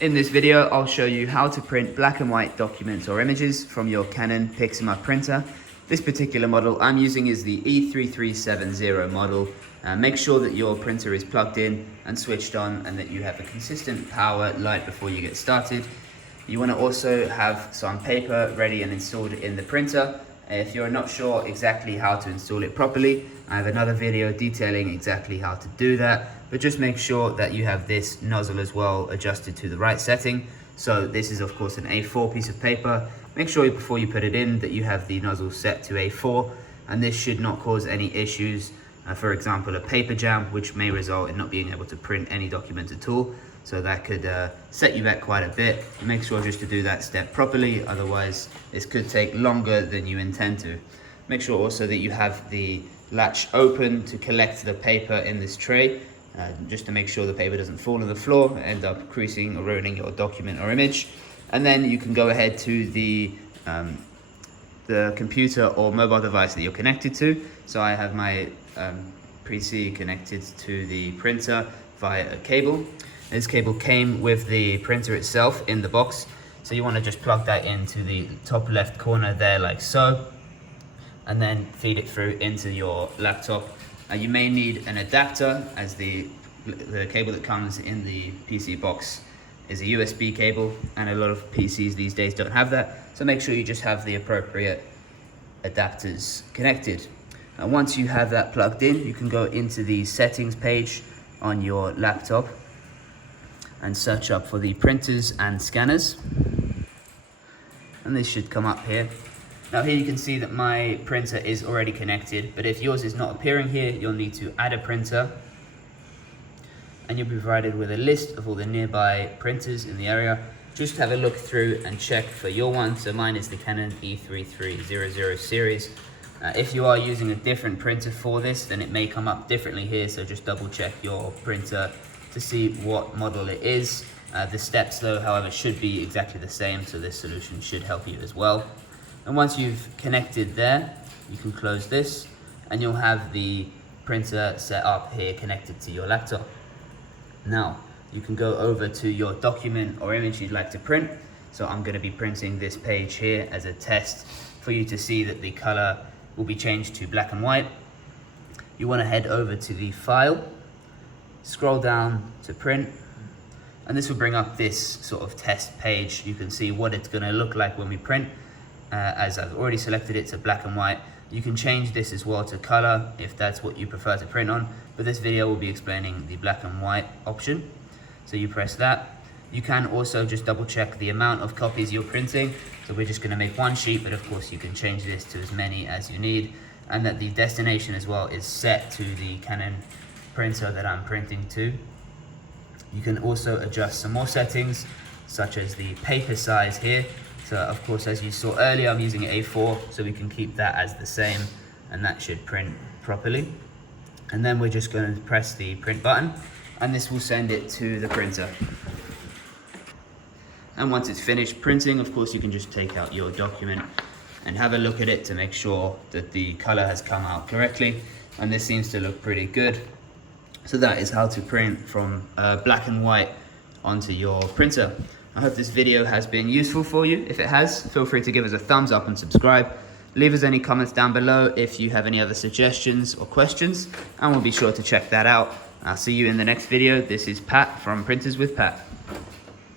In this video, I'll show you how to print black and white documents or images from your Canon Pixma printer. This particular model I'm using is the E3370 model. Make sure that your printer is plugged in and switched on and that you have a consistent power light before you get started. You want to also have some paper ready and installed in the printer. If you're not sure exactly how to install it properly, I have another video detailing exactly how to do that, but just make sure that you have this nozzle as well adjusted to the right setting. So this is of course an A4 piece of paper. Make sure before you put it in that you have the nozzle set to A4, and this should not cause any issues. For example, a paper jam, which may result in not being able to print any document at all. So that could set you back quite a bit. Make sure just to do that step properly, otherwise this could take longer than you intend to. Make sure also that you have the latch open to collect the paper in this tray, just to make sure the paper doesn't fall on the floor and end up creasing or ruining your document or image. And then you can go ahead to the computer or mobile device that you're connected to. So I have my PC connected to the printer via a cable. This cable came with the printer itself in the box, so you want to just plug that into the top left corner there like so, and then feed it through into your laptop. You may need an adapter, as the cable that comes in the PC box is a USB cable, and a lot of PCs these days don't have that, so make sure you just have the appropriate adapters connected. And once you have that plugged in, you can go into the settings page on your laptop and search up for the printers and scanners, and this should come up here. Now here you can see that my printer is already connected, but if yours is not appearing here, you'll need to add a printer, and you'll be provided with a list of all the nearby printers in the area. Just have a look through and check for your one. So mine is the Canon E3300 series. If you are using a different printer for this, then it may come up differently here, so just double check your printer to see what model it is. The steps though, however, should be exactly the same, so this solution should help you as well. And once you've connected there, you can close this, and you'll have the printer set up here connected to your laptop. Now, you can go over to your document or image you'd like to print. So I'm going to be printing this page here as a test for you to see that the color will be changed to black and white. You want to head over to the file, scroll down to print, and this will bring up this sort of test page. You can see what it's going to look like when we print. As I've already selected it to black and white. You can change this as well to color if that's what you prefer to print on, but this video will be explaining the black and white option. So you press that. You can also just double check the amount of copies you're printing. So we're just going to make one sheet, but of course you can change this to as many as you need, and that the destination as well is set to the Canon printer that I'm printing to. You can also adjust some more settings, such as the paper size here. So of course, as you saw earlier, I'm using A4, so we can keep that as the same, and that should print properly. And then we're just going to press the print button, and this will send it to the printer. And once it's finished printing, of course, you can just take out your document and have a look at it to make sure that the color has come out correctly. And this seems to look pretty good. So that is how to print from black and white onto your printer. I hope this video has been useful for you. If it has, feel free to give us a thumbs up and subscribe. Leave us any comments down below if you have any other suggestions or questions, and we'll be sure to check that out. I'll see you in the next video. This is Pat from Printers with Pat.